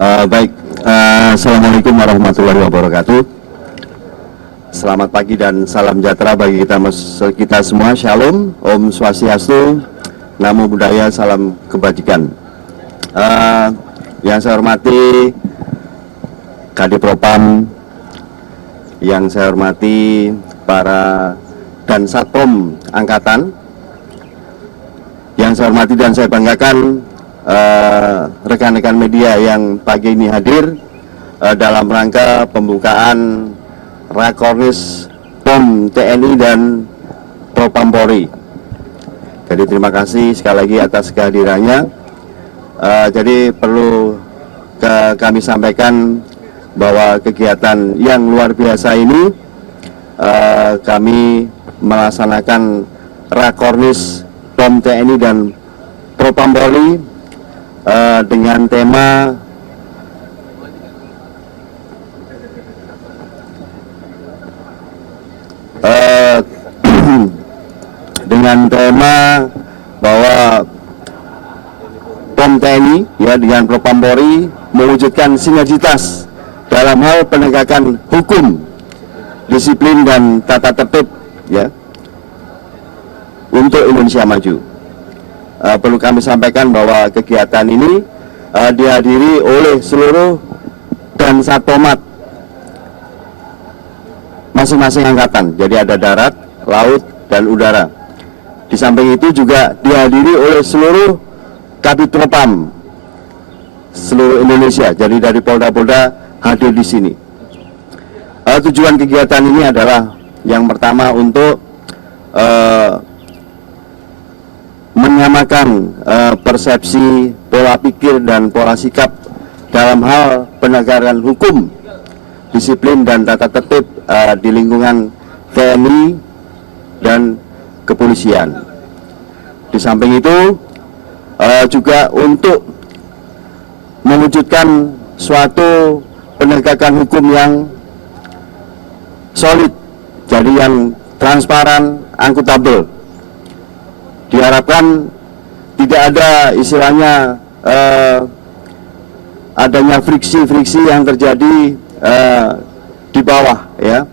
Baik, Assalamualaikum warahmatullahi wabarakatuh. Selamat pagi dan salam sejahtera bagi kita semua. Shalom, Om Swastiastu, Namo Buddhaya, salam kebajikan. Yang saya hormati Kadif Propam, yang saya hormati para dan Satpom Angkatan, yang saya hormati dan saya banggakan rekan-rekan media yang pagi ini hadir dalam rangka pembukaan Rakornis POM TNI dan Propam Polri. Jadi terima kasih sekali lagi atas kehadirannya. Jadi perlu kami sampaikan bahwa kegiatan yang luar biasa ini kami melaksanakan Rakornis POM TNI dan Propam Polri dengan tema bahwa POM TNI dengan Propam Polri mewujudkan sinergitas dalam hal penegakan hukum, disiplin dan tata tertib untuk Indonesia maju. Perlu kami sampaikan bahwa kegiatan ini dihadiri oleh seluruh dan Satpomat masing-masing angkatan. Jadi ada darat, laut, dan udara. Di samping itu juga dihadiri oleh seluruh Kabid Propam seluruh Indonesia. Jadi dari Polda-Polda hadir di sini. Tujuan kegiatan ini adalah yang pertama untuk menyamakan persepsi, pola pikir dan pola sikap dalam hal penegakan hukum, disiplin dan tata tertib di lingkungan TNI dan kepolisian. Di samping itu juga untuk mewujudkan suatu penegakan hukum yang solid, jadi yang transparan, akuntabel. Diharapkan tidak ada istilahnya adanya friksi-friksi yang terjadi di bawah ya.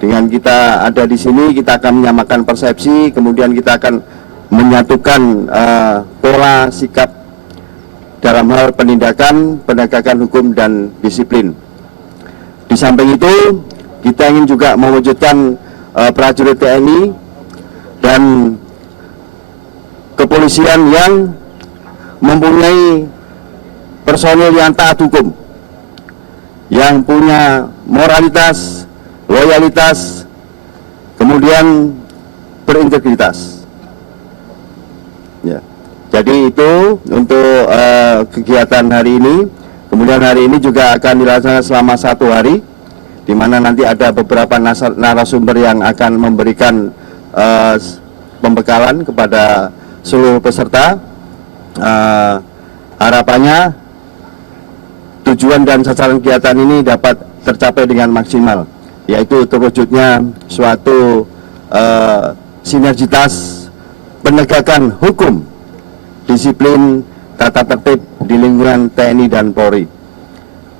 Dengan kita ada di sini, kita akan menyamakan persepsi, kemudian kita akan menyatukan pola sikap dalam hal penindakan, penegakan hukum dan disiplin. Di samping itu, kita ingin juga mewujudkan prajurit TNI dan kepolisian yang mempunyai personil yang taat hukum, yang punya moralitas, loyalitas, kemudian berintegritas. Ya. Jadi itu untuk kegiatan hari ini. Kemudian hari ini juga akan dilaksanakan selama 1 hari, di mana nanti ada beberapa narasumber yang akan memberikan pembekalan kepada seluruh peserta. Harapannya tujuan dan sasaran kegiatan ini dapat tercapai dengan maksimal, yaitu terwujudnya suatu sinergitas penegakan hukum, disiplin, tata tertib di lingkungan TNI dan Polri.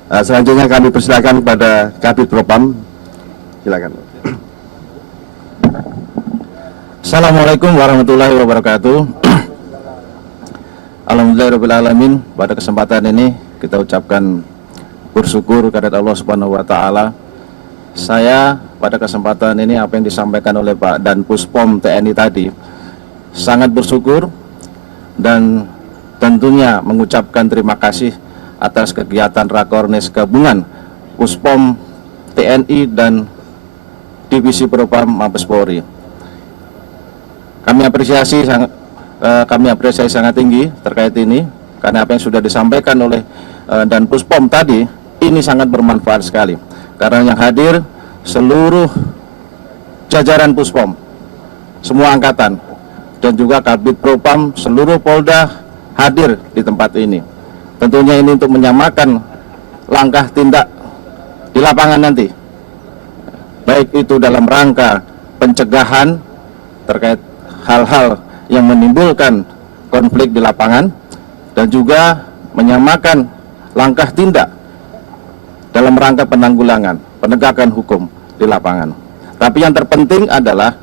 Selanjutnya kami persilakan kepada Kabid Propam. Silakan. Assalamualaikum warahmatullahi wabarakatuh. Alhamdulillahirrahmanirrahim. Pada kesempatan ini kita ucapkan bersyukur kepada Allah Subhanahu wa Ta'ala. Saya pada kesempatan ini apa yang disampaikan oleh Pak Danpus POM TNI tadi sangat bersyukur dan tentunya mengucapkan terima kasih atas kegiatan Rakornis gabungan Puspom TNI dan Divisi Propam Mabes Polri. Kami apresiasi sangat tinggi terkait ini, karena apa yang sudah disampaikan oleh Danpus POM tadi ini sangat bermanfaat sekali, karena yang hadir seluruh jajaran Puspom, semua angkatan, dan juga Kabid Propam seluruh Polda hadir di tempat ini. Tentunya ini untuk menyamakan langkah tindak di lapangan nanti, baik itu dalam rangka pencegahan terkait hal-hal yang menimbulkan konflik di lapangan, dan juga menyamakan langkah tindak dalam rangka penanggulangan, penegakan hukum di lapangan. Tapi yang terpenting adalah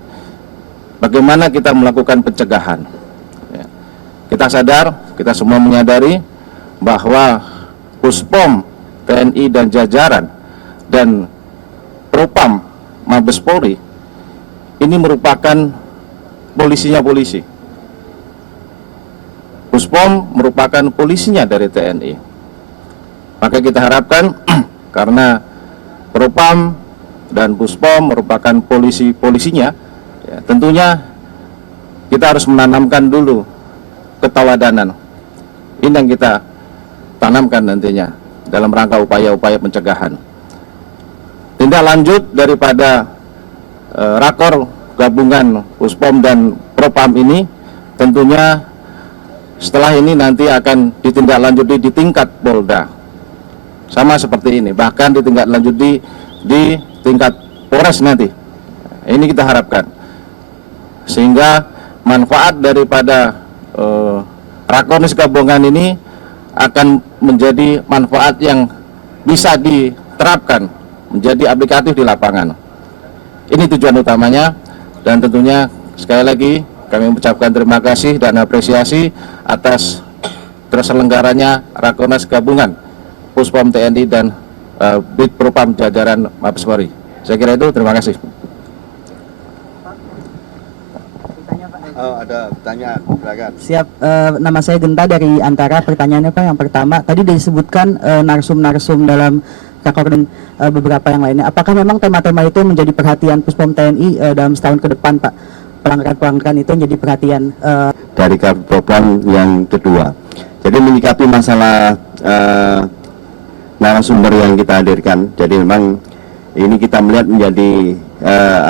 bagaimana kita melakukan pencegahan. Ya. Kita sadar, kita semua menyadari bahwa Puspom TNI dan jajaran dan Propam Mabes Polri ini merupakan polisinya polisi. Puspom merupakan polisinya dari TNI. Maka kita harapkan karena Propam dan Puspom merupakan polisinya, ya, tentunya kita harus menanamkan dulu keteladanan. Ini yang kita tanamkan nantinya dalam rangka upaya-upaya pencegahan. Tindak lanjut daripada rakor gabungan Puspom dan Propam ini tentunya setelah ini nanti akan ditindaklanjuti di tingkat Polda, sama seperti ini, bahkan ditindaklanjuti di tingkat Polres nanti. Ini kita harapkan sehingga manfaat daripada rakornis gabungan ini akan menjadi manfaat yang bisa diterapkan, menjadi aplikatif di lapangan. Ini tujuan utamanya, dan tentunya sekali lagi kami mengucapkan terima kasih dan apresiasi atas terselenggaranya rakornas gabungan Puspom TNI dan Bid Propam jajaran Mabes Polri. Saya kira itu, terima kasih. Oh, ada pertanyaan, silakan. Siap, nama saya Genta dari Antara. Pertanyaannya Pak, yang pertama, tadi disebutkan narsum-narsum dalam rakor dan beberapa yang lainnya. Apakah memang tema-tema itu menjadi perhatian Puspom TNI dalam setahun ke depan, Pak? Pelanggaran-pelanggaran itu menjadi perhatian Dari Propam yang kedua. Jadi menyikapi masalah narasumber yang kita hadirkan. Jadi memang ini kita melihat menjadi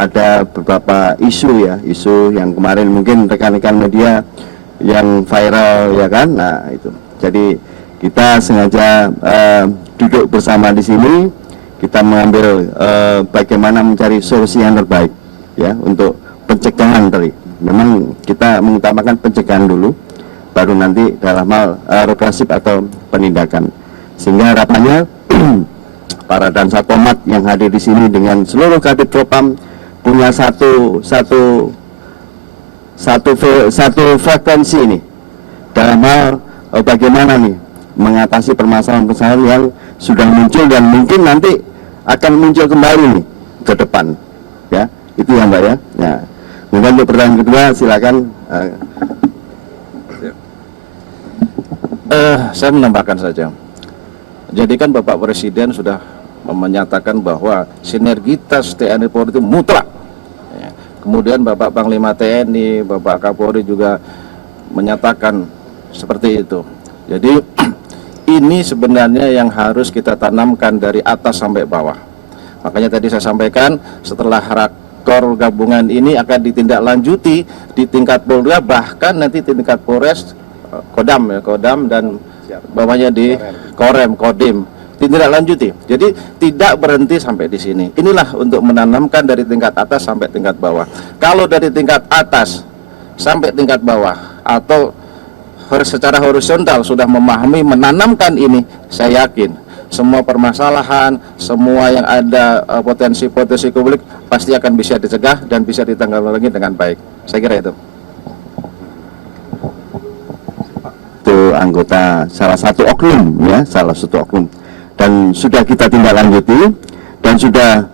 ada beberapa isu ya, isu yang kemarin mungkin rekan-rekan media yang viral ya kan. Nah itu, jadi kita sengaja duduk bersama di sini, kita mengambil bagaimana mencari solusi yang terbaik ya untuk pencegahan tadi. Memang kita mengutamakan pencegahan dulu, baru nanti dalam hal represif atau penindakan. Sehingga harapannya para Dansa Komat yang hadir di sini dengan seluruh Kabid Propam punya satu frekuensi ini dalam hal bagaimana nih mengatasi permasalahan-permasalahan yang sudah muncul dan mungkin nanti akan muncul kembali nih ke depan ya. Itu ya Mbak ya. Nah, kemudian untuk pertanyaan kedua silakan. Saya menambahkan saja. Jadi kan Bapak Presiden sudah menyatakan bahwa sinergitas TNI Polri itu mutlak. Ya. Kemudian Bapak Panglima TNI, Bapak Kapolri juga menyatakan seperti itu. Jadi ini sebenarnya yang harus kita tanamkan dari atas sampai bawah. Makanya tadi saya sampaikan setelah rakor gabungan ini akan ditindaklanjuti di tingkat Polda, bahkan nanti tingkat Polres, Kodam ya, Kodam dan bawahnya di Korem, Kodim, ditindaklanjuti. Jadi tidak berhenti sampai di sini. Inilah untuk menanamkan dari tingkat atas sampai tingkat bawah. Kalau dari tingkat atas sampai tingkat bawah atau secara horizontal sudah memahami, menanamkan ini, saya yakin semua permasalahan, semua yang ada potensi-potensi konflik pasti akan bisa dicegah dan bisa ditanggulangi dengan baik. Saya kira itu. Itu anggota salah satu oknum ya, salah satu oknum, dan sudah kita tindak lanjuti dan sudah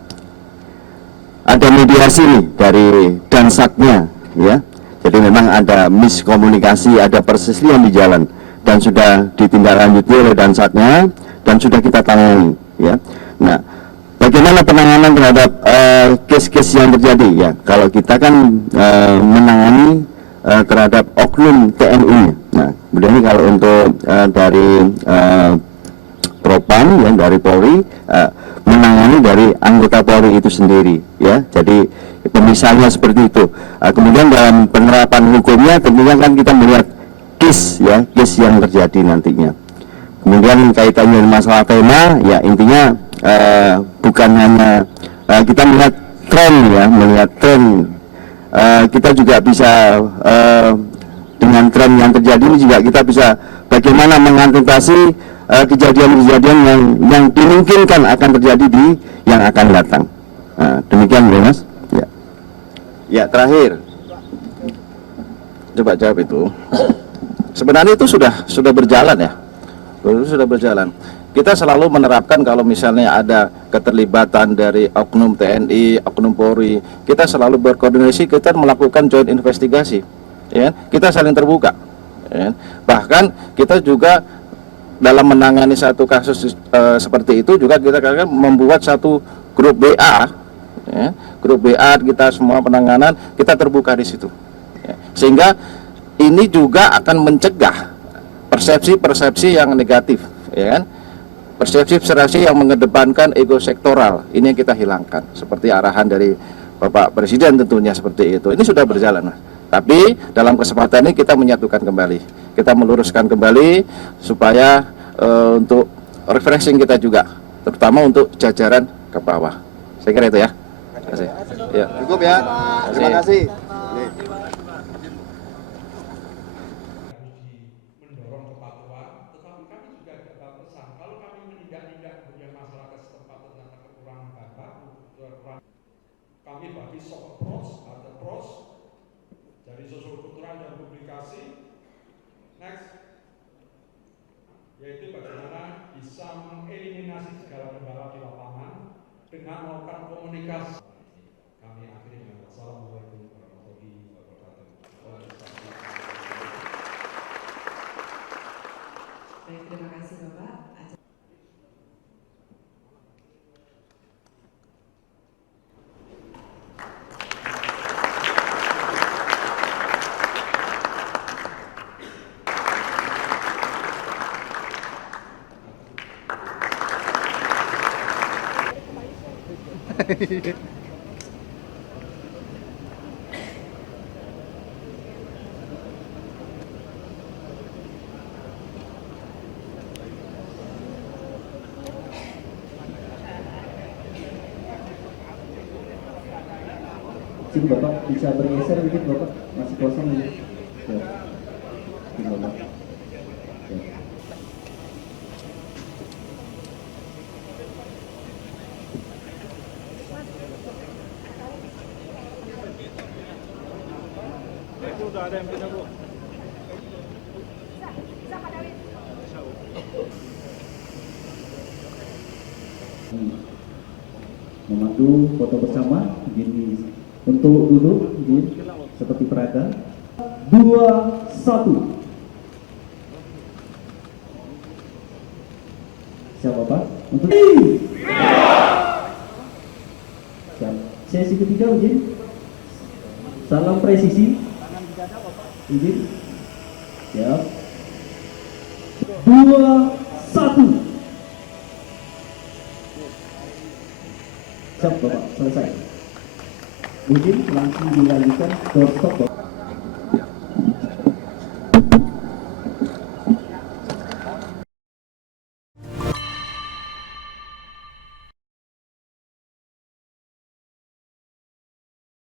ada mediasi nih dari Dansaknya ya. Jadi memang ada miskomunikasi, ada perselisihan di jalan dan sudah ditindaklanjuti oleh Dansaknya dan sudah kita tangani ya. Nah, bagaimana penanganan terhadap case-case yang terjadi ya? Kalau kita kan menangani terhadap oknum TNI. Nah, kemudian kalau untuk dari Propam ya, dari Polri menangani dari anggota Polri itu sendiri ya. Jadi pemisahnya seperti itu. Kemudian dalam penerapan hukumnya tentunya kan kita melihat case ya, case yang terjadi nantinya. Kemudian kaitannya dengan masalah tema ya, intinya bukan hanya kita melihat tren ya, melihat tren. Kita juga bisa dengan tren yang terjadi ini juga kita bisa bagaimana mengantisipasi kejadian-kejadian yang dimungkinkan akan terjadi di yang akan datang. Demikian ya Mas. Ya. Ya, terakhir. Coba jawab itu. Sebenarnya itu sudah berjalan ya. Itu sudah berjalan. Kita selalu menerapkan kalau misalnya ada keterlibatan dari oknum TNI, oknum Polri, kita selalu berkoordinasi, kita melakukan joint investigasi. Ya, kita saling terbuka. Ya. Bahkan kita juga dalam menangani satu kasus seperti itu juga kita akan membuat satu grup BA, ya, grup BA kita semua penanganan kita terbuka di situ. Ya. Sehingga ini juga akan mencegah persepsi-persepsi yang negatif, ya kan? Persepsi-persepsi yang mengedepankan ego sektoral ini yang kita hilangkan, seperti arahan dari Bapak Presiden tentunya seperti itu. Ini sudah berjalan, Mas. Tapi dalam kesempatan ini kita menyatukan kembali, kita meluruskan kembali supaya untuk refreshing kita juga, terutama untuk jajaran ke bawah. Saya kira itu ya. Terima kasih. Ya. Cukup ya. Terima kasih. Mendorong kepatuhan, tetapi kami juga dapat pesan kalau kami menindak-nindak kemudian masyarakat setempat ternyata kekurangan bahan baku, kami bagi soft approach, hard approach dari sosiokultural dan publikasi. Next, yaitu bagaimana bisa mengeliminasi segala kendala di lapangan dengan melakukan komunikasi. Kami akhiri dengan wassalamualaikum warahmatullahi wabarakatuh. Baik, terima kasih Bapak. Sini Bapak bisa bergeser sedikit Bapak, masih kosong ini. Ya. Sini Bapak. Ya. Memandu foto bersama, begini. Untuk duduk, begini, seperti perada. 2, 1. Siap Bapak? Untuk siap. Sesi ketiga, begini. Salam presisi. Begini. Siap. 2, 1. Siap Bapak, selesai. Mungkin langsung dilanjutkan doorstop Bapak.